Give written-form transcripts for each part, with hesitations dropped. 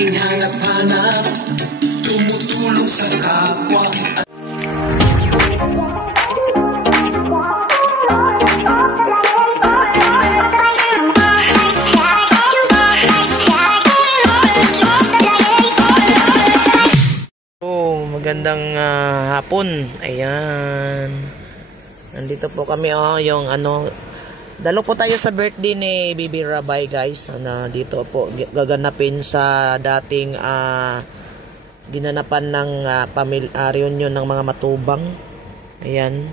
aking hanap-hanap, tumutulong sa kapwa. Magandang hapon. Ayan. Nandito po kami yung dalo po tayo sa birthday ni Baby Rabay, guys. Dito po gaganapin sa dating ginanapan ng reunion ng mga matubang. Ayan.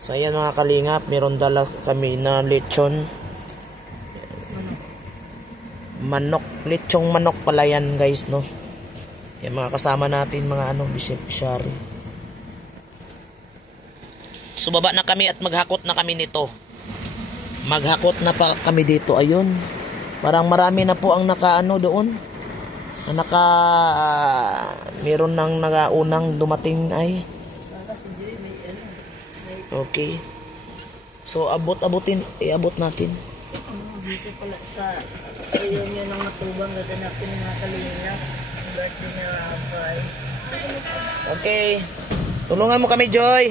So ayan mga kalingap, meron dala kami na lechon. Manok, lechong manok pala yan, guys, no. Yung mga kasama natin, mga bisyari. So baba na kami at maghakot na kami nito. Maghakot na pa kami dito. Ayun. Parang marami na po ang doon. Meron nang unang dumating ay. Okay. So iabot natin. Dito pala sa reunion ng matubang gaganapin ng mga kalingap. Birthday na Rabay. Okay. Tulungan mo kami, Joy.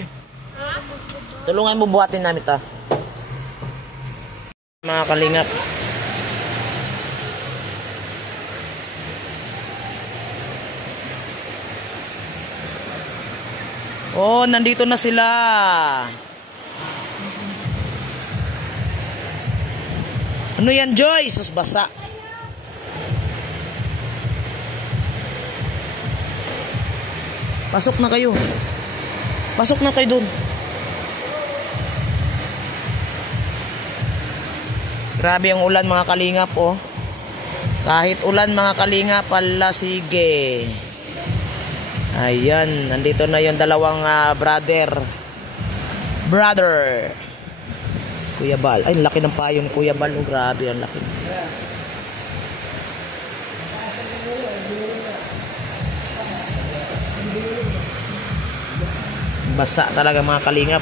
Tulungan mo buhatin namin ito. Mga kalingap. Oh, nandito na sila. Ano yan, Joy? Sus, basa. Pasok na kayo. Pasok na kayo dun. Grabe ang ulan, mga kalingap, oh. Kahit ulan, mga kalingap, pala sige. Ayan, nandito na yung dalawang brother. Si Kuya Bal. Ay, laki ng payong Kuya Bal. Oh, grabe, ang laki. Basa talaga, mga kalingap.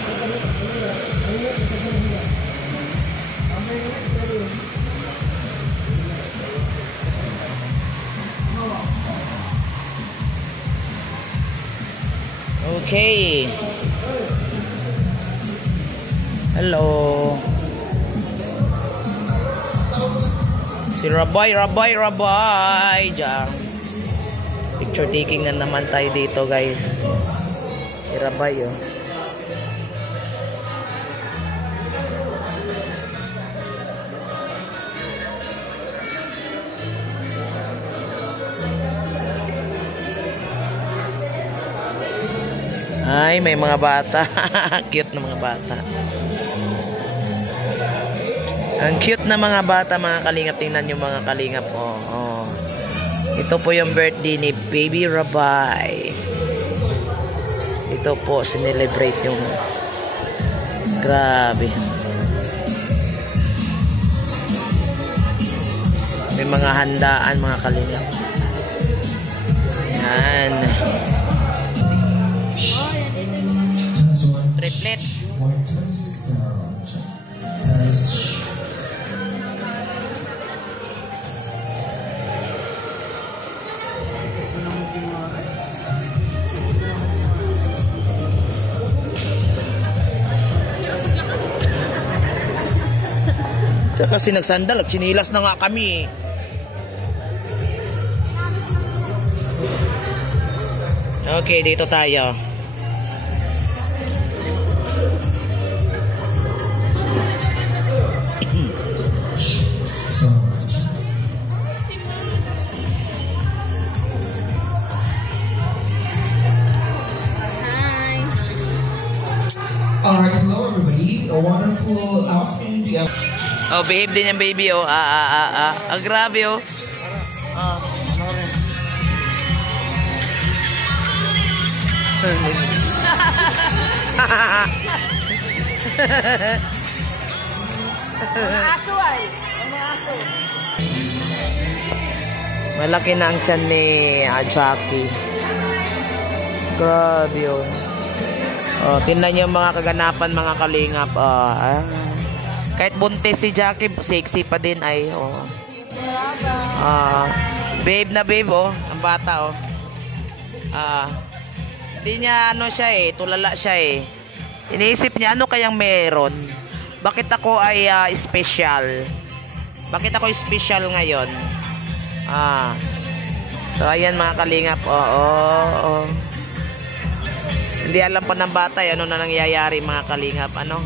Okay. Hello. Si Rabay. Diyan. Picture taking na naman tayo dito, guys. Si Rabay, oh. Ay, may mga bata. Cute na mga bata. Ang cute na mga bata, mga kalingap. Tingnan yung mga kalingap, oh. Ito po yung birthday ni Baby Rabay. Ito po, sinelebrate yung grabe. May mga handaan, mga kalingap. Ayan. Triplets. Kasi nagsandal at chinilas na nga kami. Okay, dito tayo. Alright, hello everybody. A wonderful afternoon. Oh, behave din yung baby, oh. Ang grabe, oh. Mga aso ay. Mga aso. Malaki na ang tiyan ni Jackie. Grabe, oh. Oh, tingnan niyo mga kaganapan, mga kalingap. Kahit buntis si Jackie, sexy pa din ay. Oh. Babe na babe, oh. Ang bata, oh. Hindi niya, ano siya eh. Tulala siya eh. Iniisip niya, ano kayang meron? Bakit ako ay special? Bakit ako special ngayon? So, ayan mga kalingap. Oo. Hindi alam pa ng bata, ano na nangyayari mga kalingap. Ano?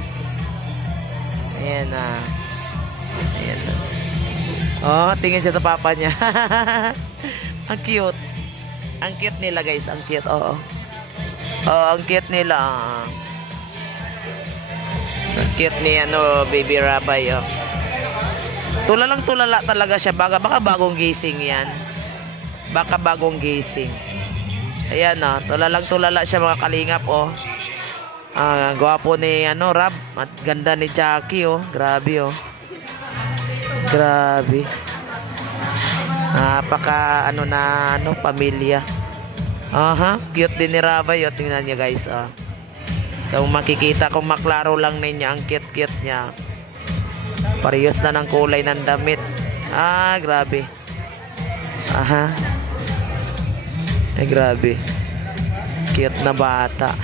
Ayan, ayan. Oh, tingin siya sa papa niya. Ang cute. Ang cute nila, guys. Ang cute, oo. Ang cute nila. Ang cute ni, Baby Rabay, oh. Tulala talaga siya. Baka bagong gising yan. Baka bagong gising. Ayan, tulala siya mga kalingap, oh. Gwapo ni, Rab. At ganda ni Jackie, oh. Grabe, oh. Grabe. Napaka pamilya. Cute din ni Rabay, oh. Tingnan niyo, guys, oh. Kung makikita, kung maklaro lang ninyo ang cute niya. Parehas na ng kulay ng damit. Grabe. Grabe. Cute na bata.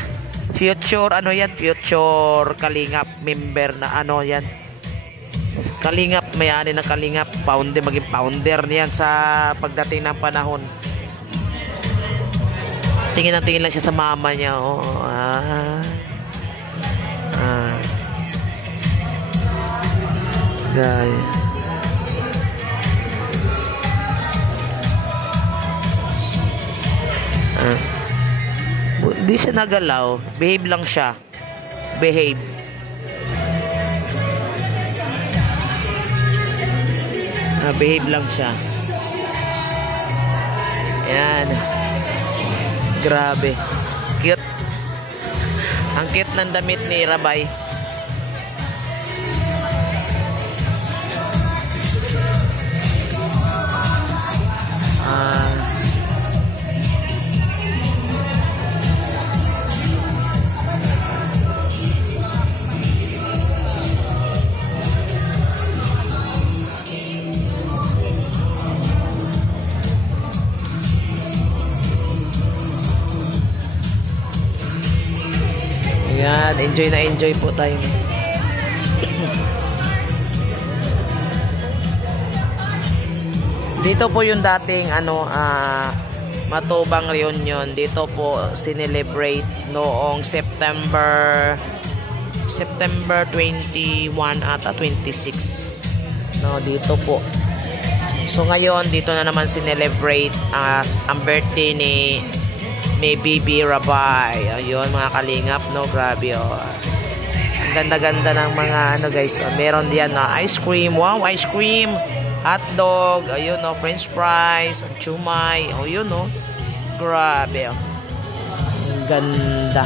Future, yan? Future Kalingap member na yan? Kalingap, may-ani ng Kalingap. Maging founder niyan sa pagdating ng panahon. Tingin lang siya sa mama niya. Guys. Di siya nagalaw. Behave lang siya. Behave. Behave lang siya. Yan. Grabe. Cute. Ang cute ng damit ni Rabay. Yan, enjoy po tayo. Dito po yung dating Matubang Reunion. Dito po sinelebrate noong September 21 ata 26. Dito po. So ngayon dito na naman sinelebrate ang birthday ni Baby Rabay. Ayun mga kalingap, grabe, oh. Ang ganda-ganda ng mga guys. Meron diyan ice cream. Wow, ice cream. Hotdog, ayun, french fries, chumay. Ayun, grabe, oh. Ang ganda.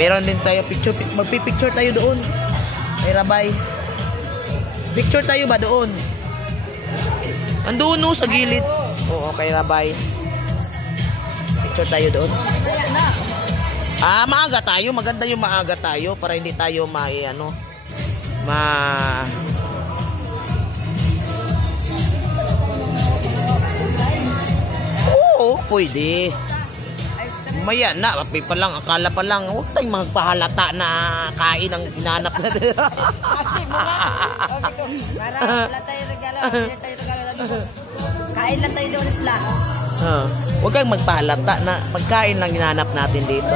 Meron din tayo picture. Magpipicture tayo doon. Ay Rabay. Picture tayo ba doon? Andun, sa gilid. Oo, kay Rabay. Picture tayo doon. Maaga tayo. Maganda yung maaga tayo para hindi tayo Oo, pwede. Maya na, akala pa lang, huwag tayong magpahalata na kain ang hinanap natin. Para wala tayo regalo, kain lang tayo doon sila. Huwag kang magpahalata na pagkain lang hinanap natin dito.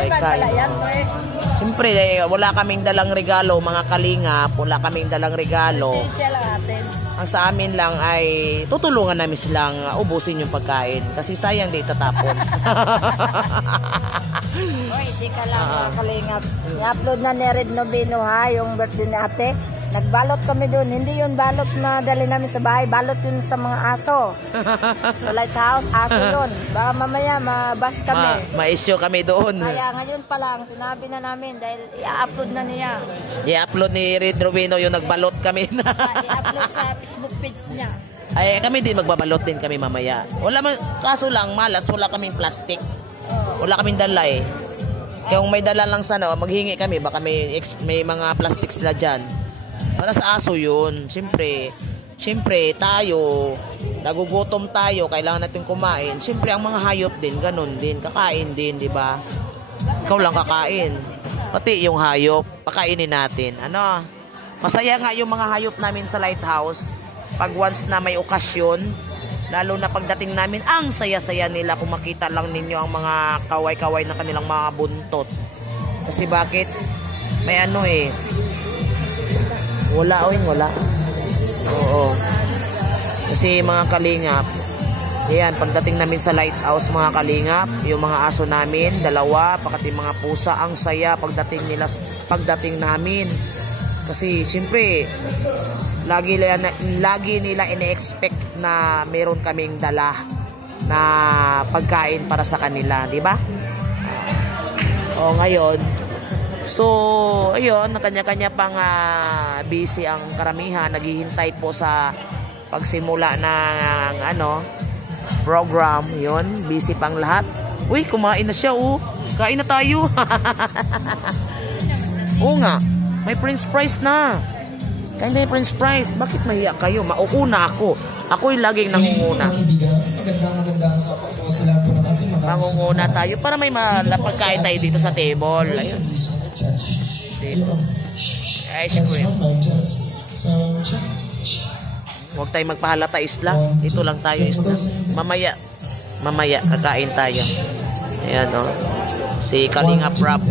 Siyempre, wala kaming dalang regalo, mga kalingap. Wala kaming dalang regalo. Ang sa amin lang ay tutulungan namin silang ubusin yung pagkain. Kasi sayang di tatapon. Di ka lang mga kalingap. I-upload na ni Red Noveno yung birthday ni ate. Nagbalot kami doon. Hindi yun balot na dali namin sa bahay. Balot yun sa mga aso. Sa lighthouse, aso yun. Baka mamaya mabas kami. Ma-issue kami doon. Kaya ngayon pa lang, sinabi na namin dahil i-upload na niya. I-upload ni Red Noveno yung nagbalot kami na. I-upload sa Facebook page niya. Ay, kami din magbabalot din kami mamaya. Kaso lang, malas, wala kaming plastic. Wala kaming dala eh. Kung may dala lang sana, maghingi kami. Baka may mga plastic sila dyan. Para sa aso yun. Siyempre tayo, nagugutom tayo, kailangan natin kumain. Siyempre, ang mga hayop din, ganun din, kakain din, di ba? Ikaw lang kakain. Pati yung hayop, pakainin natin. Ano? Masaya nga yung mga hayop namin sa lighthouse. Pag once na may okasyon, lalo na pagdating namin, ang saya-saya nila kung makita lang ninyo ang mga kaway-kaway na kanilang mga buntot. Kasi bakit? May ano eh. Wala. Oo. Kasi mga kalingap, ayan, pagdating namin sa lighthouse mga kalingap, yung mga aso namin, 2, pati mga pusa, ang saya pagdating namin. Kasi siyempre, lagi nila ine-expect na meron kaming dala na pagkain para sa kanila, di ba? O ngayon, so ayun, kanya-kanya pang busy ang karamihan, naghihintay po sa pagsimula ng program. Yun, busy pang lahat. Uy, kumain na siya, oh. Kain na tayo. Oo nga, may french fries na. Kain na yung french fries. Bakit mahiya kayo? Mauuna ako. Ako'y laging nangunguna. Mangunguna tayo para may malapagkain tayo dito sa table. Ayun. Dito. Ice cream. Huwag tayo magpahalata isla. Dito lang tayo isla. Mamaya kakain tayo. Ayan o. Si Kalingap Rap.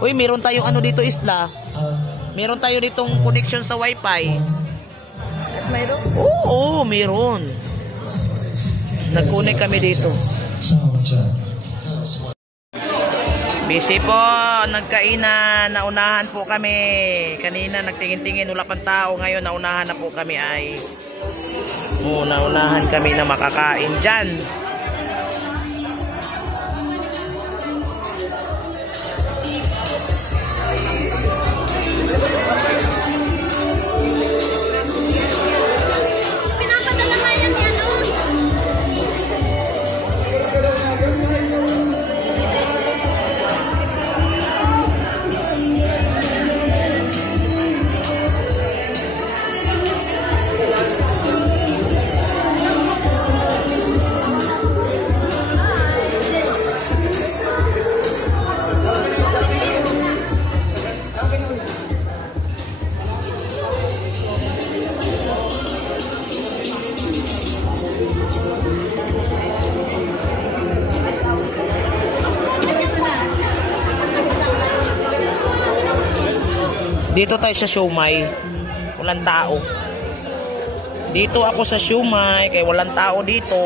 Uy, meron tayong ano dito isla. Meron tayo ditong connection sa wifi. Mayroon? Oo, meron. Nag-connect kami dito. Busy po, nagkainan, naunahan po kami. Kanina nagtingin-tingin, wala pang tao. Ngayon naunahan na po kami ay naunahan kami na makakain dyan. Dito tayo sa siomai. Walang tao. Dito ako sa siomai kaya walang tao dito.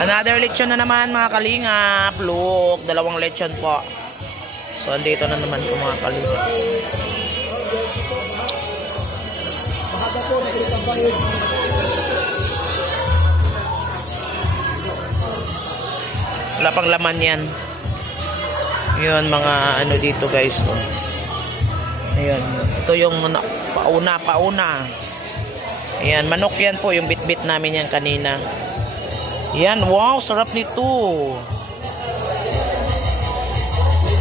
Another lechon na naman mga kalingap. Look, 2 lechon po. So, andito na naman ko mga kalingap. Wala pang laman yan. Yun, mga ano dito guys. Oh. Ayun. Ito yung pauna. Ayan, manok yan po. Yung bit-bit namin yan kanina. Yan, wow, sarap nito.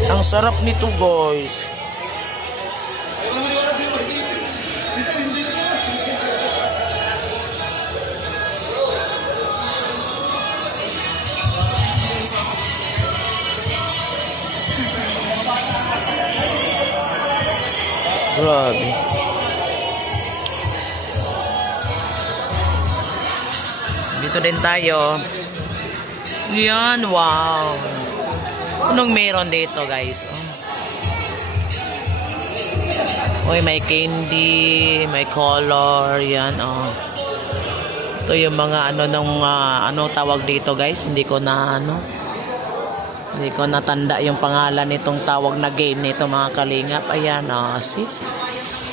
Ang sarap nito guys. Grabe. Dito din tayo. Yan, wow. Anong meron dito guys? Uy, may candy, may color, yan oh. Ito yung mga ano nung ano tawag dito guys, hindi ko natanda yung pangalan nitong tawag na game nito mga kalingap. Ayan oh, see?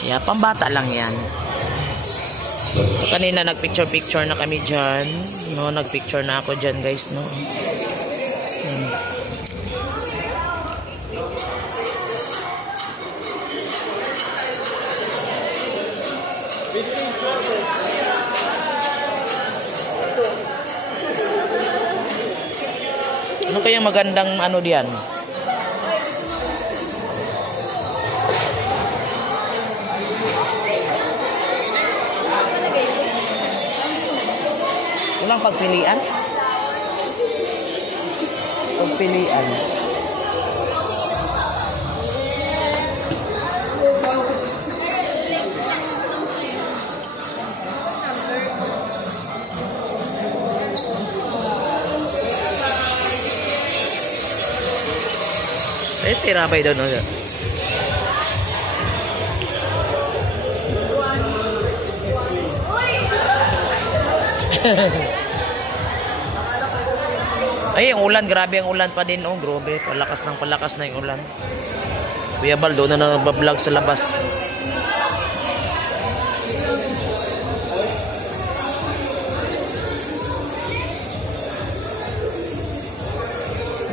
Yeah, pambata lang yan. So, kanina nagpicture na kami dyan, no, nagpicture na ako dyan guys, no. Ano kaya magandang ano diyan? Walang pagpilian? Pagpilian. Eh, si Rabay doon. Ay, yung ulan. Grabe ang ulan pa din. Oh, grabe. Palakas na yung ulan. Kuya Bal, doon na nagbablog sa labas.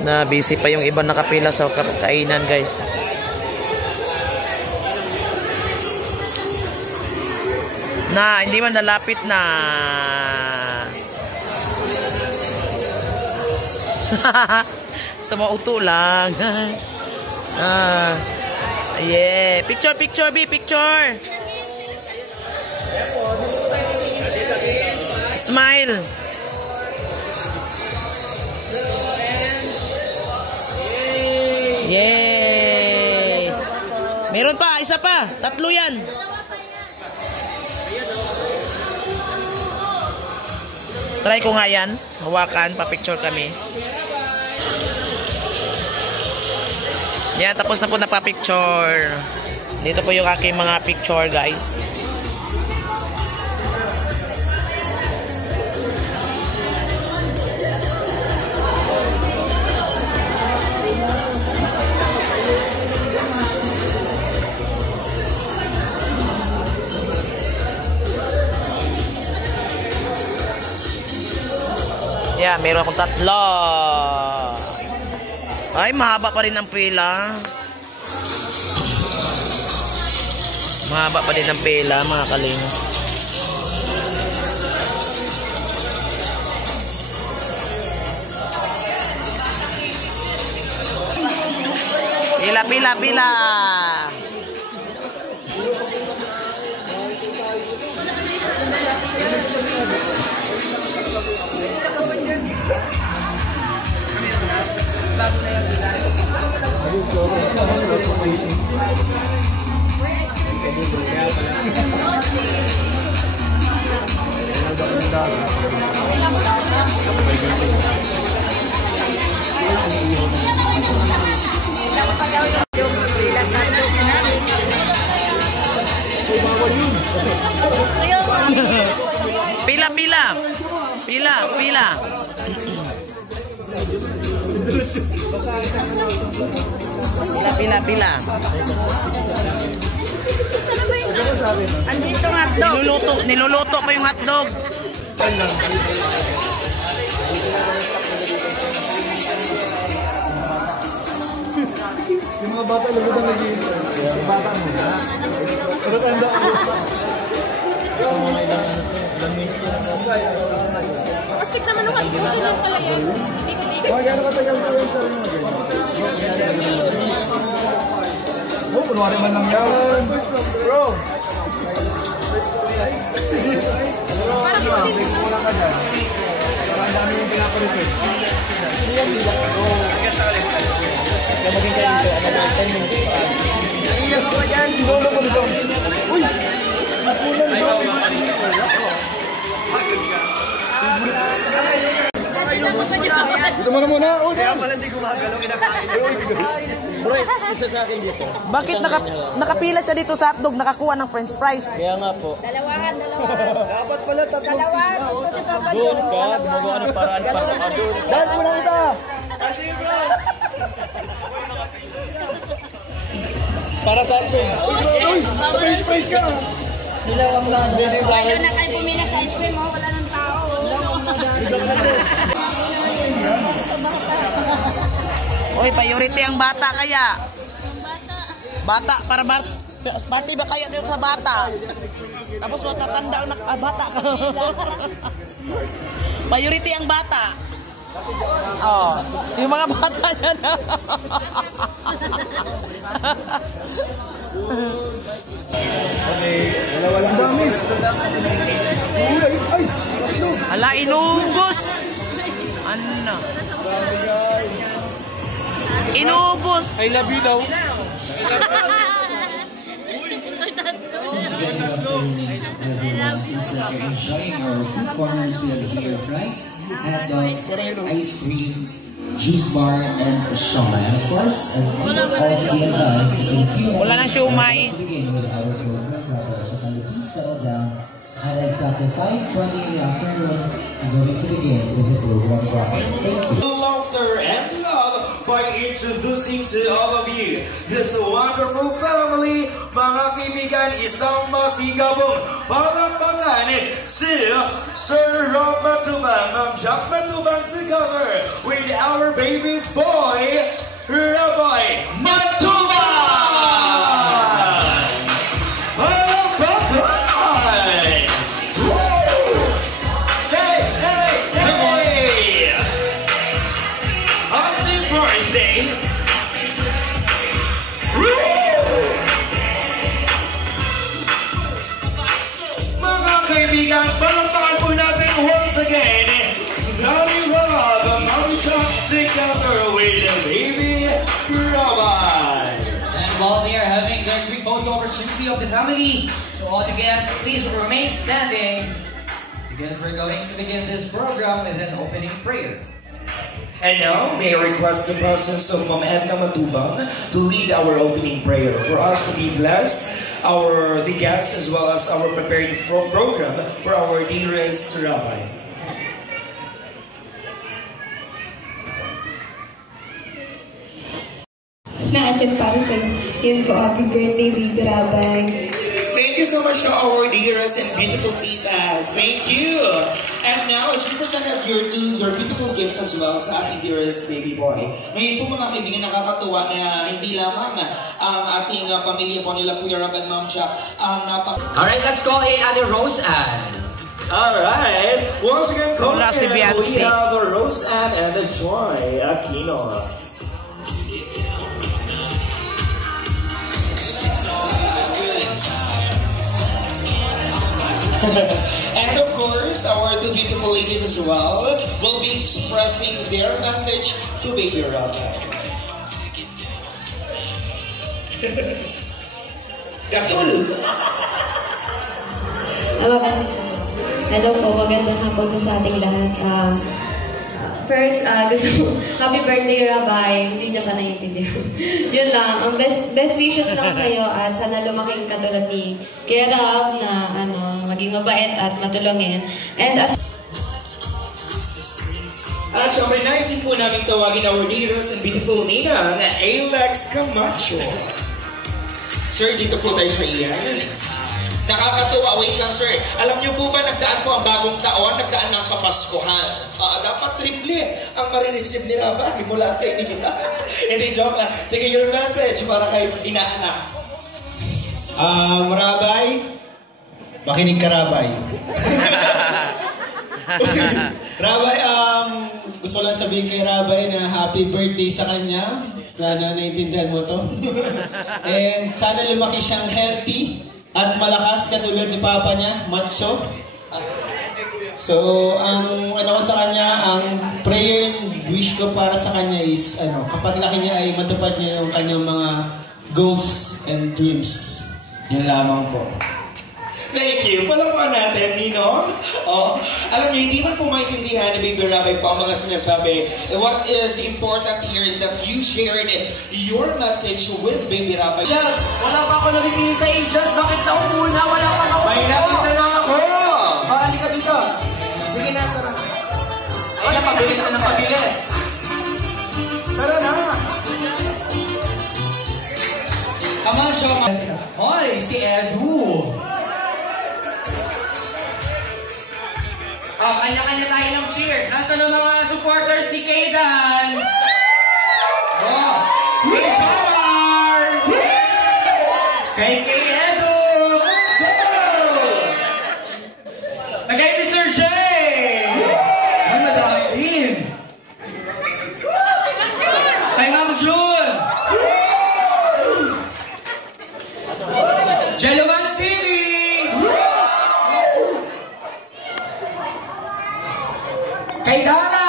Na busy pa yung iba nakapila sa kainan, guys. Na hindi man nalapit na. Sa mauto lang. Yeah, picture B, picture. Smile. Yay! Meron pa, isa pa. 3 yan. Try ko nga yan. Hawakan, pa-picture kami. Yan, tapos na po napa-picture. Dito po yung aking mga picture, guys. Yeah, meron akong 3. Ay, mahaba pa rin ang pila. Mahaba pa rin ang pila, mga kaling. Pila. Pila. Andito ang hotdog. Niluluto pa yung hotdog. Yung mga bata lugod ang nag-iintay. Yung bata mo na. Pero tanda ko. Yung mga ilang minutes yun. Pastik naman ang hotdog. Ito lang pala yun. Mga gano'n katagal ko yung sarili mo. Oh, kunwari man lang yan. Bro! Parang kasi wala ka dyan. Parang dami yung pinaparesearch. Hindi yan, hindi lang. Kaya maging kayo ito. 10 minutes pa. Iiyak ko dyan. Lolo ko dito. Uy! Mapunan ito. Dito mo na muna. Kaya pala hindi gumagalaw. Bro, isa sa akin dito. Bakit nakapila siya dito sa hotdog, nakakuha ng french fries? Kaya nga po. Dalawahan. Dapat pala tatlo. Dalawahan. Ito si Papa Doon ka, gumagawa ng paraan para ka doon. Dahil mo na kita! Kasi bro! Para sa akin. Uy! French fries ka! Dilawang lang. Wala na kayo pumila sa ice cream, wala ng tao. Oy, priority ang bata kaya. Bata, para Party ba kayo dito sa bata? Tapos matatanda ang bata ka. Priority ang bata. Oh, yung mga bata na na. Wala dami. Ala, inubos. Ano? Inubos. I love you daw. Enjoying our food corners. We have here fries, hot dogs, ice cream, juice bar, and shawmai. And of course, also be advised that in a few Wala nang siomay. begin with our program proper. So can you please settle down at exactly 5:20 in the afternoon? I'm going to begin with the program proper. Thank you. Laughter and love by introducing to all of you this wonderful family. Mga kaibigan, isang masigabong palakpakan si Sir Rob Matubang, Ma'am Jack Matubang, together with our baby boy, Rabbi Matubang! Kaibigan, palakpakan po natin once again Daddy Rob, Mom Chuck, together with baby Robin. And while they are having their quick photo opportunity of the family, so all the guests, please remain standing because we're going to begin this program with an opening prayer. And now, may I request the presence of Ma'am Edna Matubang to lead our opening prayer for us to be blessed, the guests as well as our prepared program for our dearest Rabbi. Na-attend para sa yun po, happy birthday, baby Rabbi. Thank you so much to our dearest and beautiful titas. Thank you. And now, as you present your beautiful gifts as well sa ating dearest baby boy. Ngayon po mga kaibigan, nakakatuwa na hindi lamang ang ating pamilya po nila Kuya Rob and Ma'am Jack ang Alright, let's call in Ate Rose Ann. Alright, once again, Wala si Beyonce. we have Rose Ann and the Joy Aquino. And of course, our two beautiful ladies as well will be expressing their message to baby Rob. Gatul! Hello po, magandang hapon po sa ating lahat. First, gusto happy birthday, Rabbi. Hindi niya pa naiintindihan. Yun lang. Ang best wishes lang sa'yo at sana lumaking katulad ni Kuya Rob na maging mabait at matulungin. And as At syempre, naisin po namin tawagin our dearest and beautiful Nina na Alex Camacho. Sir, dito po tayo sa iyan. Nakakatuwa, wait lang sir. Alam niyo po ba, nagdaan po ang bagong taon, nagdaan ng Kapaskuhan. Dapat triple ang marireceive ni Rabbi mula kay Nina. Hindi, joke lang. Sige, your message para kay inaanak. Rabbi, makinig ka Rabbi. Rabbi, gusto lang sabihin kay Rabbi na happy birthday sa kanya. Sana naiintindihan mo to. And sana lumaki siyang healthy at malakas katulad ni Papa niya, macho. So, ang ko sa kanya, ang prayer and wish ko para sa kanya is, kapag laki niya ay matupad niya yung kanyang mga goals and dreams. Yan lamang po. Thank you. Palakpakan natin, Ninong. Alam niyo, hindi man po maintindihan ni Baby Rabbi po ang mga sinasabi. What is important here is that you shared your message with Baby Rabbi. Just, wala pa ako nabibili sa Angels. Bakit na umuna? Wala pa ako. May nakita na ako! Halika dito. Sige na, tara. Ay, napabilis na ng pabilis. Tara na! Come on, show me. Hoy, si Edu. Kanya-kanya tayo ng cheer. Nasaan ang mga supporters ni Kaydan? Kay Jamar! Kay kay Dara!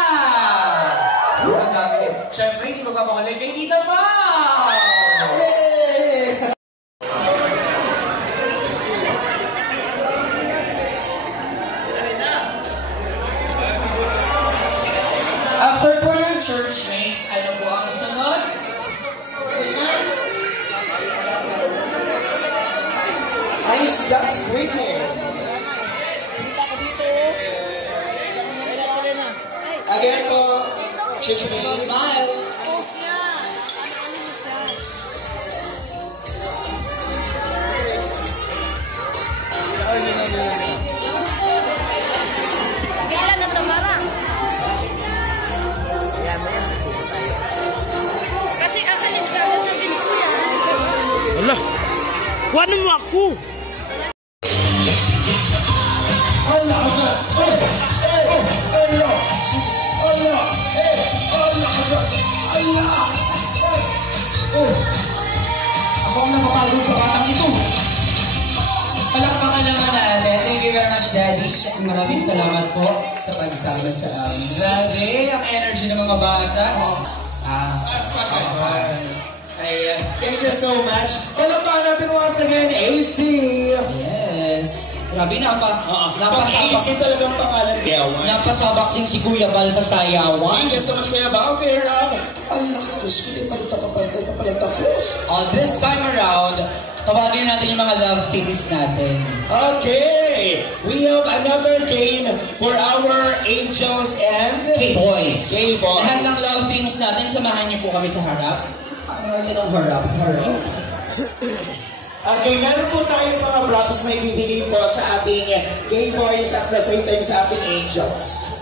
Ang dami din. Siyempre, hindi ko papakali kay Tita Pao! After po ng church mates, ano po ang sunod? Ayos, that's great hair. Again po, church mates. Smile! Kailan na tumara? Kasi akalis ka agad sa pinikuya. Wala. Kuha mo ako. Allah, Allah, Allah, Allah, Allah. Ako ang napapagod sa batang ito. Palakpakan naman natin. Thank you very much, Daddy. Maraming salamat po sa pagsama sa amin. Grabe, ang energy ng mga bata. Ayan. Thank you so much. Palakpakan natin once again, AC. Yes. Grabe, AC talagang pangalan. napasabak din si Kuya Bal sa sayawan. Thank you so much, Kuya Ba. Okay, Ram. Allah, Diyos ko, di palita pa pala tapos. This time around, tawagin natin yung mga love teams natin. Okay, we have another game for our angels and K-Boys. K-Boys. Lahat ng love teams natin, samahan niyo po kami sa harap. Ano yun ang harap? Okay, meron po tayo ng mga blocks na ibibigay po sa ating K-Boys at the same time sa ating angels.